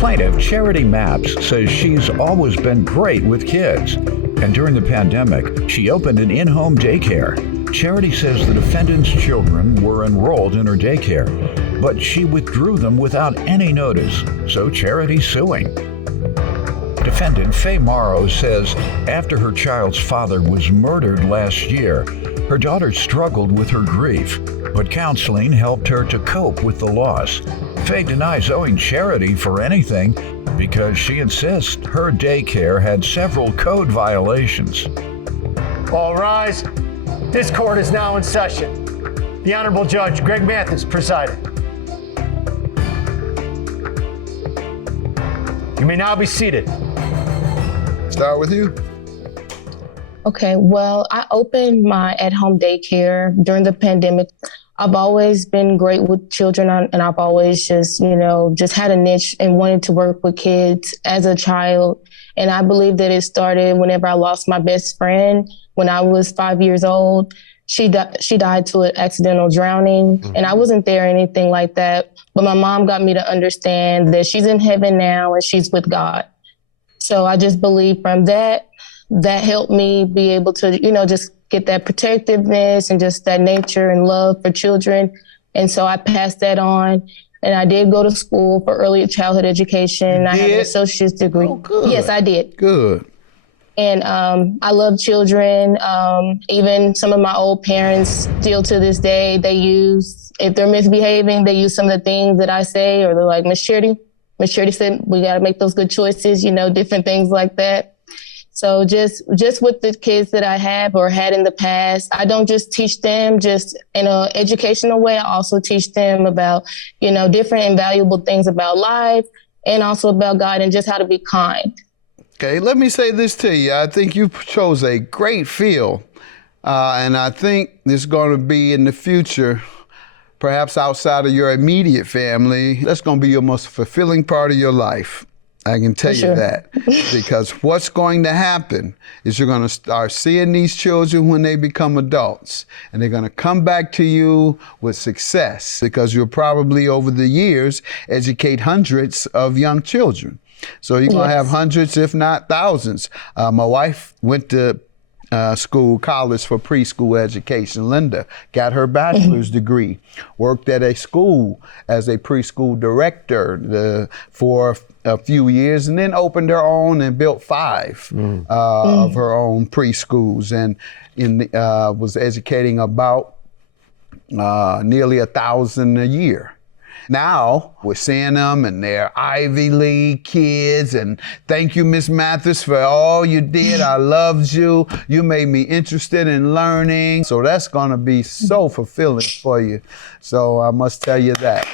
Plaintiff Charity Maps says she's always been great with kids. And during the pandemic, she opened an in-home daycare. Charity says the defendant's children were enrolled in her daycare, but she withdrew them without any notice, so Charity's suing. Defendant Faye Morrow says after her child's father was murdered last year, her daughter struggled with her grief, but counseling helped her to cope with the loss. Faye denies owing Charity for anything because she insists her daycare had several code violations. All rise. This court is now in session. The Honorable Judge Greg Mathis presiding. You may now be seated. Start with you. Okay, well, I opened my at-home daycare during the pandemic. I've always been great with children, and I've always just had a niche and wanted to work with kids as a child. And I believe that it started whenever I lost my best friend when I was 5 years old. She died to an accidental drowning, and I wasn't there or anything like that. But my mom got me to understand that she's in heaven now and she's with God. So I just believe from that helped me be able to, just get that protectiveness and just that nature and love for children. And so I passed that on. And I did go to school for early childhood education. I have an associate's degree. Oh, good. Yes, I did. Good. And I love children. Even some of my old parents still to this day, if they're misbehaving, they use some of the things that I say, or they're like, Miss Charity said, we got to make those good choices, different things like that. So just with the kids that I have or had in the past, I don't just teach them just in an educational way. I also teach them about, different and valuable things about life and also about God and just how to be kind. Okay, let me say this to you. I think you chose a great field, and I think there's going to be in the future, perhaps outside of your immediate family, that's going to be your most fulfilling part of your life. I can tell you that, because what's going to happen is you're going to start seeing these children when they become adults, and they're going to come back to you with success because you'll probably over the years educate hundreds of young children. So you're going to have hundreds, if not thousands. My wife went to college for preschool education. Linda got her bachelor's degree, worked at a school as a preschool director for a few years, and then opened her own and built 5 of her own preschools, and was educating about nearly 1,000 a year. Now we're seeing them and they're Ivy League kids, and thank you, Miss Mathis, for all you did. I loved you. You made me interested in learning. So that's gonna be so fulfilling for you. So I must tell you that.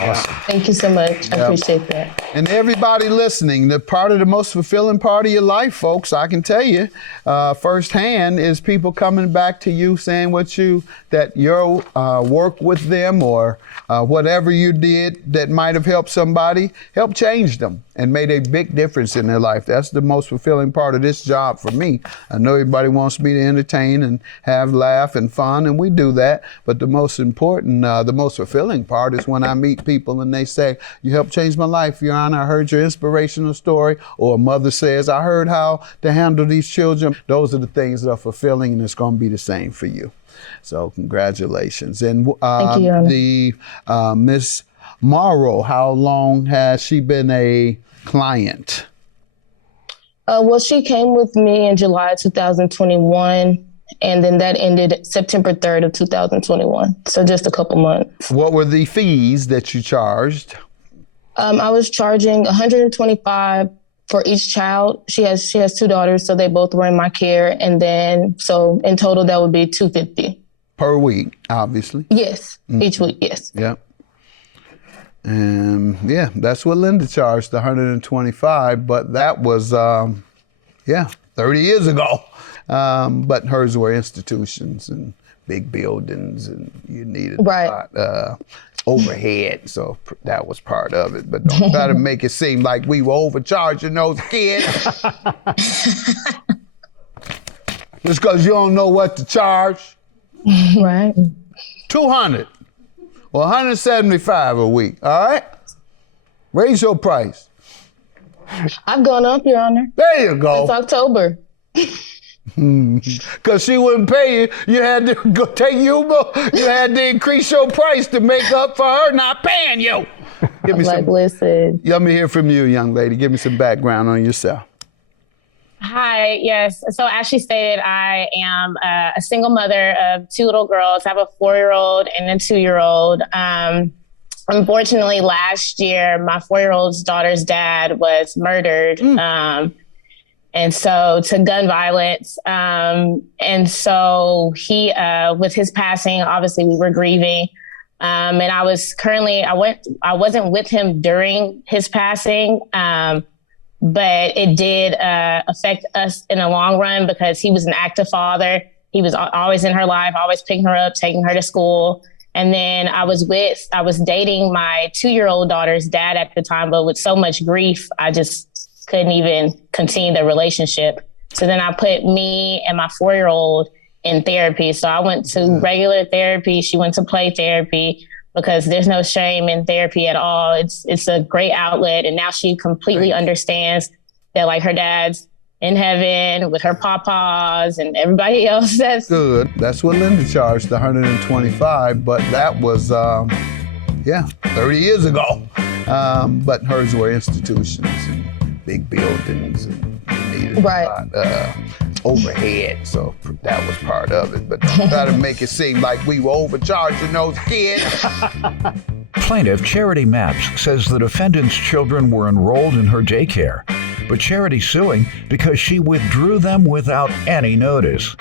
Awesome. Thank you so much. I appreciate that. And everybody listening, the most fulfilling part of your life, folks, I can tell you firsthand, is people coming back to you saying that your work with them or whatever you did that might have helped somebody, helped change them and made a big difference in their life. That's the most fulfilling part of this job for me. I know everybody wants me to entertain and have laugh and fun, and we do that. But the most important, the most fulfilling part is when I meet people and they say, you helped change my life, Your Honor. I heard your inspirational story. Or a mother says, I heard how to handle these children. Those are the things that are fulfilling, and it's going to be the same for you. So congratulations. And Thank you, Miss Morrow, how long has she been a client? Well, she came with me in July 2021, and then that ended September 3rd of 2021. So just a couple months. What were the fees that you charged? I was charging $125 for each child. She has 2 daughters, so they both were in my care. And then, so in total, that would be $250. Per week, obviously. Yes, each week, yes. Yep. And that's what Linda charged, $125, but that was, 30 years ago. But hers were institutions and big buildings, and you needed a lot overhead, so that was part of it. But don't try to make it seem like we were overcharging those kids. Just because you don't know what to charge. Right. $200 or $175 a week, all right? Raise your price. I've gone up, Your Honor. There you go. It's October. Because she wouldn't pay you. You had to go take you had to increase your price to make up for her not paying you. Give me Listen. Let me hear from you, young lady. Give me some background on yourself. Hi, yes. So as she stated, I am a single mother of 2 little girls. I have a 4-year-old and a 2-year-old. Unfortunately, last year, my 4-year-old's daughter's dad was murdered. And so to gun violence. And so he, with his passing, obviously we were grieving. And I wasn't with him during his passing. But it did affect us in the long run because he was an active father. He was always in her life, always picking her up, taking her to school. And then I was dating my 2-year-old daughter's dad at the time, but with so much grief, I just couldn't even continue the relationship. So then I put me and my 4-year-old in therapy. So I went to regular therapy. She went to play therapy because there's no shame in therapy at all. It's a great outlet. And now she completely understands that like her dad's in heaven with her papas and everybody else. That's good. That's what Linda charged, the $125, but that was, 30 years ago. But hers were institutions and big buildings and needed a lot, overhead, so that was part of it. But don't try to make it seem like we were overcharging those kids. Plaintiff Charity Mapps says the defendant's children were enrolled in her daycare, but Charity's suing because she withdrew them without any notice.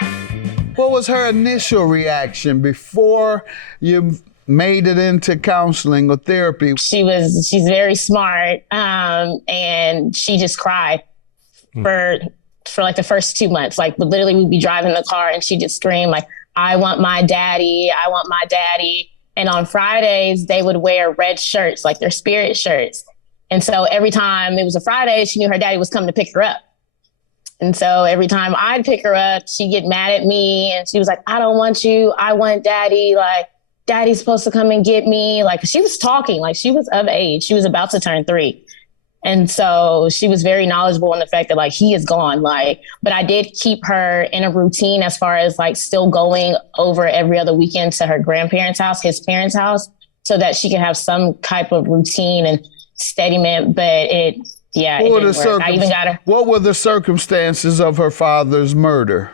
What was her initial reaction before you made it into counseling or therapy? She's very smart, and she just cried for like the first 2 months. Like literally we'd be driving the car and she'd just scream like, I want my daddy, I want my daddy. And on Fridays, they would wear red shirts, like their spirit shirts. And so every time it was a Friday, she knew her daddy was coming to pick her up. And so every time I'd pick her up, she'd get mad at me and she was like, I don't want you, I want daddy. Like, daddy's supposed to come and get me. Like, she was talking, like she was of age. She was about to turn 3. And so she was very knowledgeable in the fact that like he is gone, like, but I did keep her in a routine as far as like still going over every other weekend to her grandparents' house, his parents' house, so that she could have some type of routine and steadiment. But it didn't work. I even got her. What were the circumstances of her father's murder?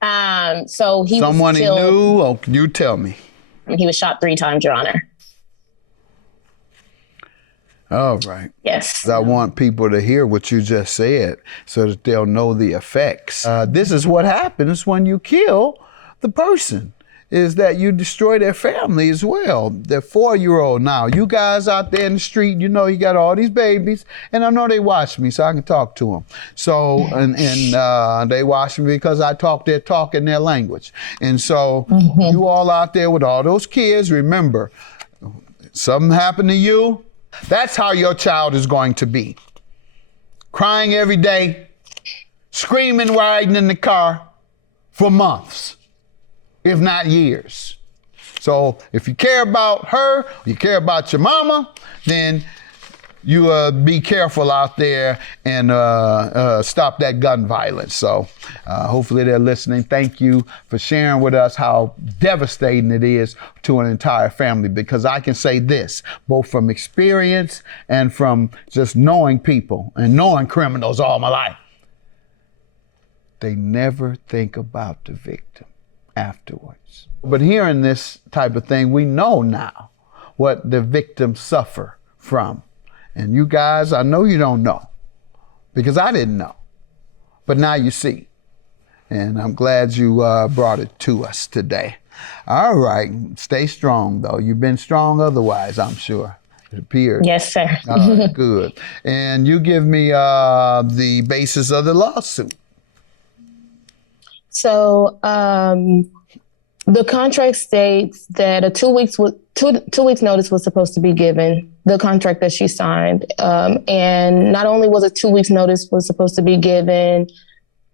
So he Someone was killed. he knew? Oh, can you tell me? He was shot 3 times, Your Honor. All right. Yes. I want people to hear what you just said so that they'll know the effects. This is what happens when you kill the person, is that you destroy their family as well. They're 4-year-old now. You guys out there in the street, you know you got all these babies, and I know they watch me so I can talk to them. So, and they watch me because I talk their talk in their language. And so you all out there with all those kids, remember, something happened to you, that's how your child is going to be. Crying every day, screaming riding in the car for months, if not years. So if you care about her, you care about your mama, then you be careful out there and stop that gun violence. So hopefully they're listening. Thank you for sharing with us how devastating it is to an entire family, because I can say this, both from experience and from just knowing people and knowing criminals all my life. They never think about the victim afterwards. But hearing this type of thing, we know now what the victims suffer from. And you guys, I know you don't know, because I didn't know, but now you see. And I'm glad you brought it to us today. All right, stay strong though. You've been strong otherwise, I'm sure. It appears. Yes, sir. All right, good. And you give me the basis of the lawsuit. So the contract states that a 2 weeks notice was supposed to be given, the contract that she signed. And not only was a 2 weeks notice was supposed to be given,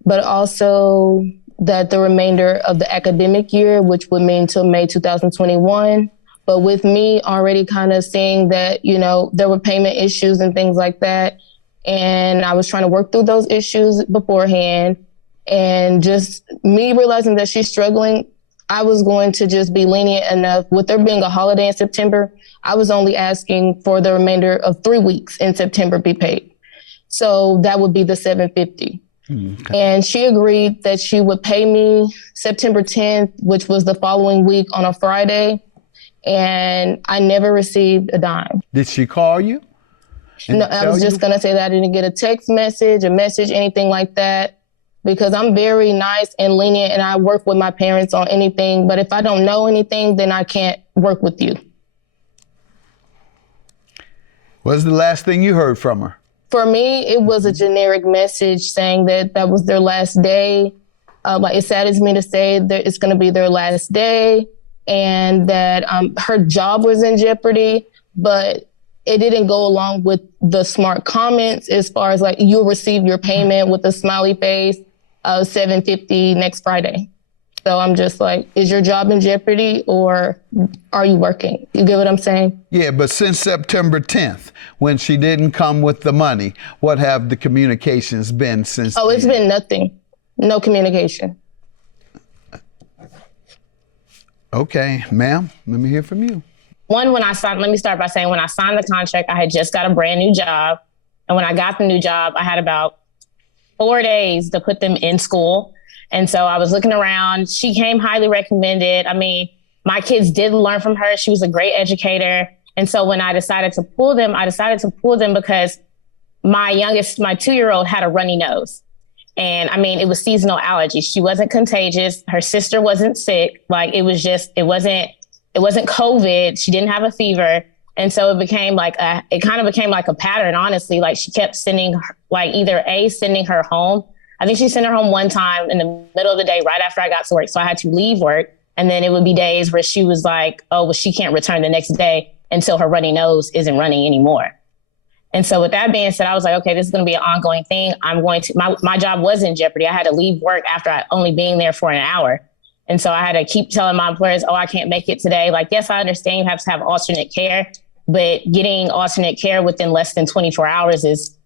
but also that the remainder of the academic year, which would mean till May 2021, But with me already kind of seeing that, you know, there were payment issues and things like that, and I was trying to work through those issues beforehand, and just me realizing that she's struggling, I was going to just be lenient enough. With there being a holiday in September, I was only asking for the remainder of 3 weeks in September be paid. So that would be the $750. Okay. And she agreed that she would pay me September 10th, which was the following week on a Friday. And I never received a dime. Did she call you? No, I was just going to say that I didn't get a text message, anything like that, because I'm very nice and lenient and I work with my parents on anything. But if I don't know anything, then I can't work with you. What's the last thing you heard from her? For me, it was a generic message saying that that was their last day. Like, it saddens me to say that it's going to be their last day, and that her job was in jeopardy, but it didn't go along with the smart comments as far as like, you'll receive your payment with a smiley face of $750 next Friday. So I'm just like, is your job in jeopardy or are you working? You get what I'm saying? Yeah, but since September 10th, when she didn't come with the money, what have the communications been since then? It's been nothing. No communication. Okay, ma'am, let me hear from you. Let me start by saying when I signed the contract, I had just got a brand new job. And when I got the new job, I had about 4 days to put them in school. And so I was looking around. She came highly recommended. I mean, my kids did learn from her. She was a great educator. And so when I decided to pull them, because my 2-year-old had a runny nose. And I mean, it was seasonal allergies. She wasn't contagious. Her sister wasn't sick. Like, it wasn't COVID. She didn't have a fever. And so it kind of became like a pattern, honestly. Like, she kept sending her, like, sending her home. I think she sent her home one time in the middle of the day, right after I got to work. So I had to leave work. And then it would be days where she was like, oh, well, she can't return the next day until her runny nose isn't running anymore. And so with that being said, I was like, okay, this is going to be an ongoing thing. My job was in jeopardy. I had to leave work after I only being there for an hour. And so I had to keep telling my employers, oh, I can't make it today. Like, yes, I understand you have to have alternate care, but getting alternate care within less than 24 hours is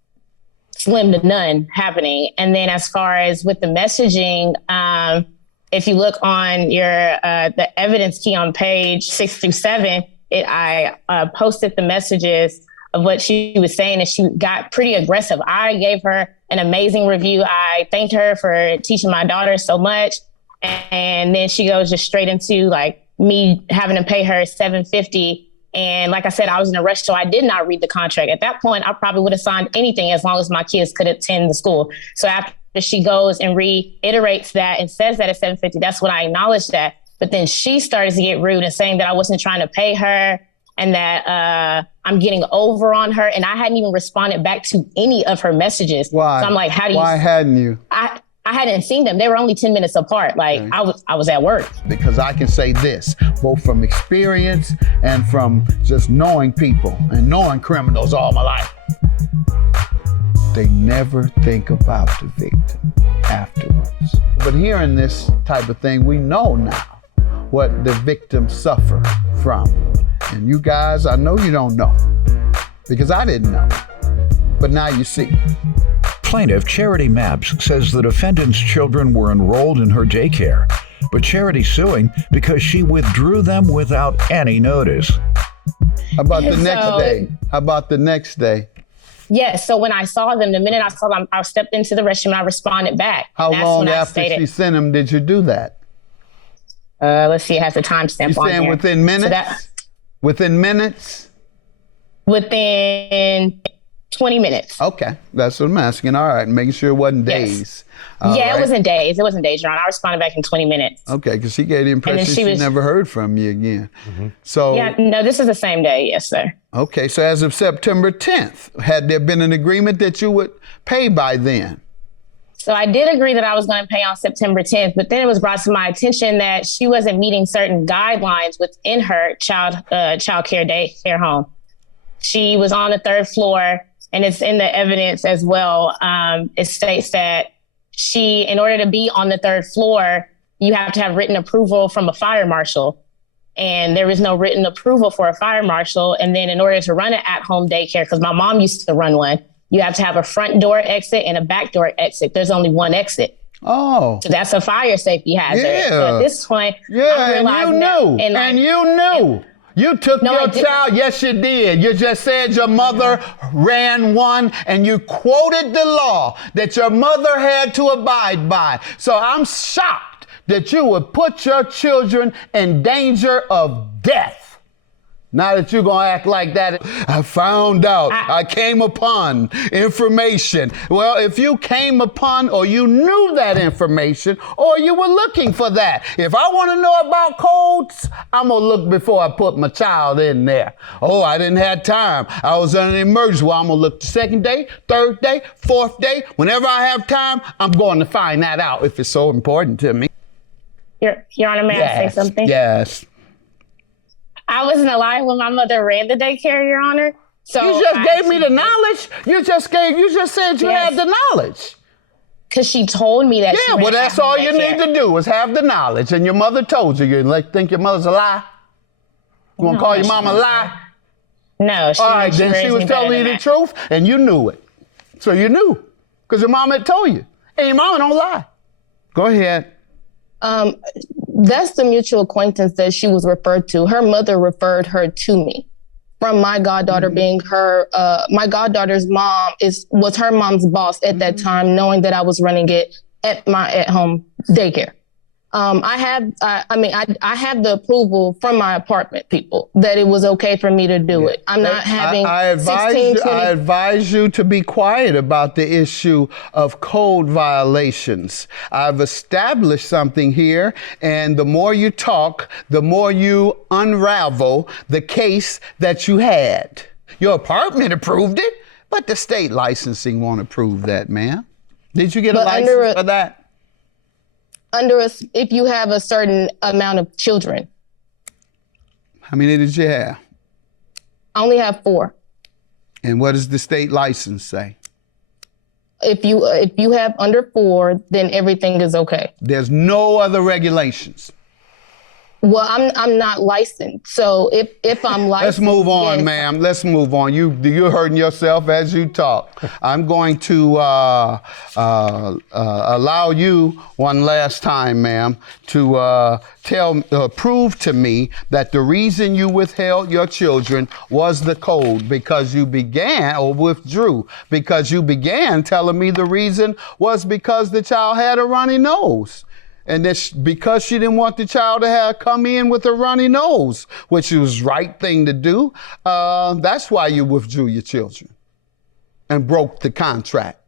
slim to none happening. And then as far as with the messaging, if you look on your the evidence key on page 6 through 7, I posted the messages of what she was saying, and she got pretty aggressive. I gave her an amazing review. I thanked her for teaching my daughter so much. And then she goes just straight into like me having to pay her $750. And like I said, I was in a rush, so I did not read the contract. At that point, I probably would have signed anything as long as my kids could attend the school. So after she goes and reiterates that and says that it's $750, that's when I acknowledged that. But then she started to get rude and saying that I wasn't trying to pay her and that I'm getting over on her. And I hadn't even responded back to any of her messages. Why? So I'm like, why hadn't you? I hadn't seen them. They were only 10 minutes apart. Like, okay. I was at work. Because I can say this, both from experience and from just knowing people and knowing criminals all my life. They never think about the victim afterwards. But hearing this type of thing, we know now what the victims suffer from. And you guys, I know you don't know, because I didn't know. But now you see. Plaintiff Charity Mapps says the defendant's children were enrolled in her daycare, but Charity's suing because she withdrew them without any notice. How about the next day? How about the next day? Yes. So when I saw them, the minute I saw them, I stepped into the restroom and I responded back. How long after she sent them did you do that? Let's see. It has a timestamp on here. You saying within minutes? Within minutes? Within 20 minutes. Okay, that's what I'm asking. All right, making sure it wasn't days. Yes. It wasn't days. It wasn't days, Your Honor. I responded back in 20 minutes. Okay, because she gave the impression she never heard from you again. Mm-hmm. So yeah, no, this is the same day. Yes, sir. Okay, so as of September 10th, had there been an agreement that you would pay by then? So I did agree that I was going to pay on September 10th, but then it was brought to my attention that she wasn't meeting certain guidelines within her child care daycare home. She was on the 3rd floor. And it's in the evidence as well. It states that in order to be on the 3rd floor, you have to have written approval from a fire marshal. and there was no written approval for a fire marshal. And then in order to run an at-home daycare, because my mom used to run one, you have to have a front door exit and a back door exit. There's only one exit. Oh. So that's a fire safety hazard. Yeah. So at this point, yeah, and you knew. You took your child, yes you did. You just said your mother ran one and you quoted the law that your mother had to abide by. So I'm shocked that you would put your children in danger of death. Now that you're going to act like that, I found out, I came upon information. Well, if you came upon or you knew that information or you were looking for that, if I want to know about codes, I'm going to look before I put my child in there. Oh, I didn't have time. I was in an emergency. Well, I'm going to look the second day, third day, fourth day. Whenever I have time, I'm going to find that out if it's so important to me. Your Honor, may I say something? Yes. I wasn't alive when my mother ran the daycare, Your Honor. So you just gave me the knowledge. You just said you had the knowledge. Because she told me that. Yeah, well, that's all you need to do is have the knowledge. And your mother told you. You think your mother's a lie? You want to call your mom a lie? No. All right, then she was telling you the truth, and you knew it. So you knew, because your mom had told you. And your mama don't lie. Go ahead. That's the mutual acquaintance that she was referred to. Her mother referred her to me from my goddaughter being her, my goddaughter's mom was her mom's boss at that time, knowing that I was running it at my at-home daycare. I have the approval from my apartment people that it was okay for me to do it. I'm not having I advise you to be quiet about the issue of code violations. I've established something here, and the more you talk, the more you unravel the case that you had. Your apartment approved it, but the state licensing won't approve that, ma'am. Did you get a license for that? If you have a certain amount of children. How many did you have? I only have 4. And what does the state license say? If you have under 4, then everything is okay. There's no other regulations. Well, I'm not licensed. So if I'm licensed. Let's move on, yes. ma'am. Let's move on. You're hurting yourself as you talk. I'm going to allow you one last time, ma'am, to prove to me that the reason you withheld your children was the code because you began, or withdrew, because you began telling me the reason was because the child had a runny nose. And this because she didn't want the child to come in with a runny nose, which was the right thing to do. That's why you withdrew your children and broke the contract.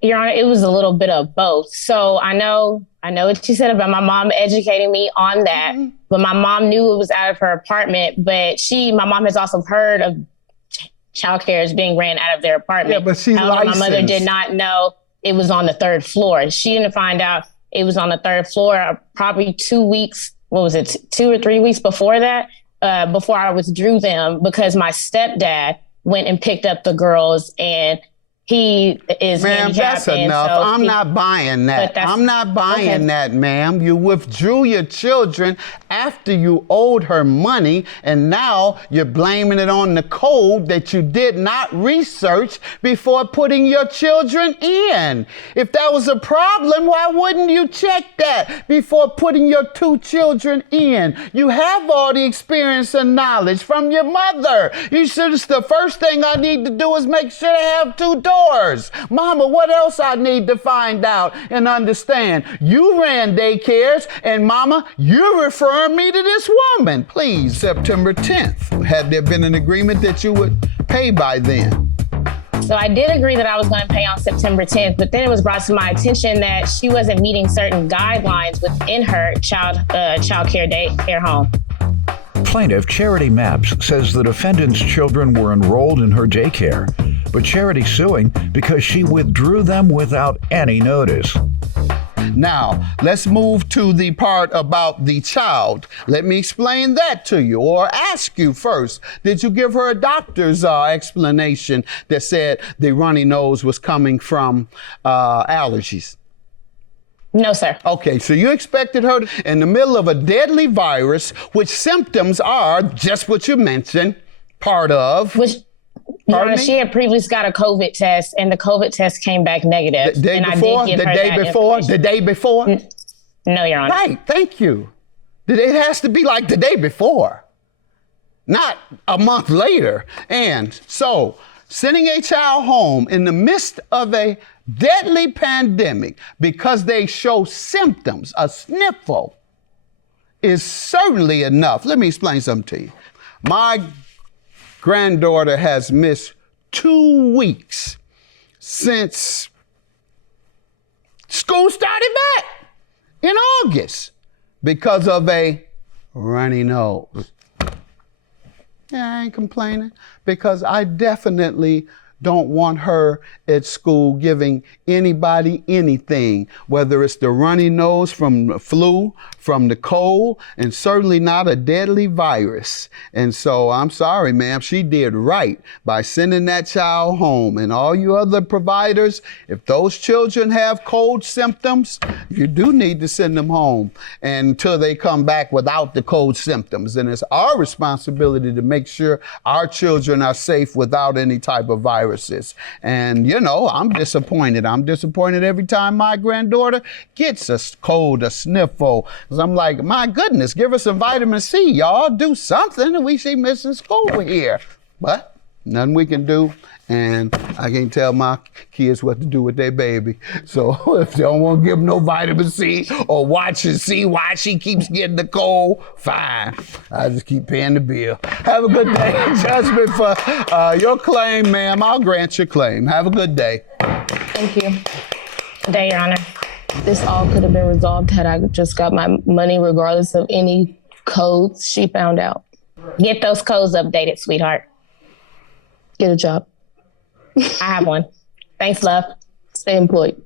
Your Honor, it was a little bit of both. So I know what you said about my mom educating me on that, but my mom knew it was out of her apartment. But my mom has also heard of child care is being ran out of their apartment. Yeah, but she's licensed. My mother did not know it was on the 3rd floor. She didn't find out it was on the 3rd floor probably 2 weeks. What was it? 2 or 3 weeks before that, before I withdrew them, because my stepdad went and picked up the girls, and he is Ma'am, that's enough. So I'm not buying that. I'm not buying that, ma'am. You withdrew your children after you owed her money, and now you're blaming it on the code that you did not research before putting your children in. If that was a problem, why wouldn't you check that before putting your 2 children in? You have all the experience and knowledge from your mother. You should. The first thing I need to do is make sure they have 2 doors. Mama, what else I need to find out and understand? You ran daycares, and Mama, you're referring me to this woman. Please, September 10th. Had there been an agreement that you would pay by then? So I did agree that I was going to pay on September 10th, but then it was brought to my attention that she wasn't meeting certain guidelines within her child care daycare home. Plaintiff Charity Maps says the defendant's children were enrolled in her daycare, but Charity's suing because she withdrew them without any notice. Now, let's move to the part about the child. Let me explain that to you, or ask you first. Did you give her a doctor's explanation that said the runny nose was coming from allergies? No, sir. Okay, so you expected her in the middle of a deadly virus, which symptoms are just what you mentioned, part of. Which, Your Honor, she had previously got a COVID test, and the COVID test came back negative. The day and before? I did give her that The day before? No, Your Honor. Right, thank you. It has to be like the day before, not a month later. And so, sending a child home in the midst of a deadly pandemic because they show symptoms, a sniffle, is certainly enough. Let me explain something to you. My granddaughter has missed 2 weeks since school started back in August because of a runny nose. Yeah, I ain't complaining because I definitely don't want her at school giving anybody anything, whether it's the runny nose from the flu, from the cold, and certainly not a deadly virus. And so I'm sorry, ma'am, she did right by sending that child home. And all you other providers, if those children have cold symptoms, you do need to send them home until they come back without the cold symptoms. And it's our responsibility to make sure our children are safe without any type of viruses. And, you know, I'm disappointed. I'm disappointed every time my granddaughter gets a cold, a sniffle. Because I'm like, my goodness, give her some vitamin C, y'all. Do something. We see missing school here. But nothing we can do. And I can't tell my kids what to do with their baby. So if they don't want to give them no vitamin C or watch and see why she keeps getting the cold, fine. I just keep paying the bill. Have a good day. Judgment for your claim, ma'am. I'll grant your claim. Have a good day. Thank you. Good day, Your Honor. This all could have been resolved had I just got my money, regardless of any codes she found out. Get those codes updated, sweetheart. Get a job. I have one. Thanks, love. Stay employed.